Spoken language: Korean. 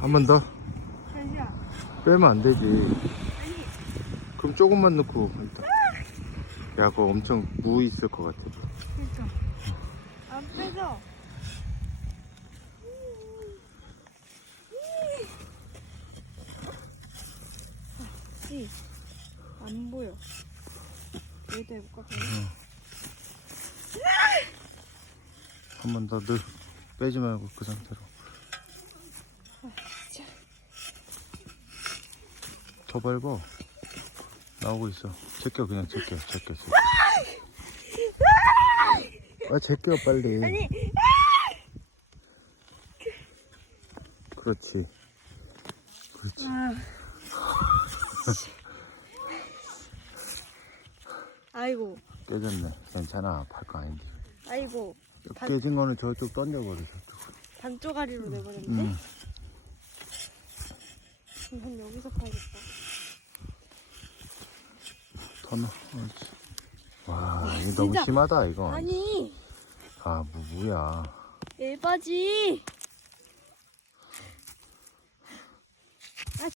한 번 더. 자기야. 빼면 안 되지. 아니. 그럼 조금만 넣고. 일단. 야, 그거 엄청 무 있을 것 같아. 그니까. 안 빼져. 아, 씨. 안 보여. 여기다 해볼까, 그냥? 한 번더 넣. 빼지 말고 그 상태로. 진짜. 더 밟아. 나오고 있어. 제껴, 그냥 제껴, 제껴, 제껴. 아, 제껴, 빨리. 아니, 그렇지. 그렇지. 아. 아이고, 깨졌네. 괜찮아. 팔거 아닌데. 아이고. 반- 깨진 거는 저쪽 던져버려, 저쪽. 반쪽아리로 내버렸네. 응. 그럼 여기서 파야겠다. 더 넣어. 와, 이거 너무 진짜. 심하다, 이거. 아니, 아, 뭐, 뭐야. 에바지.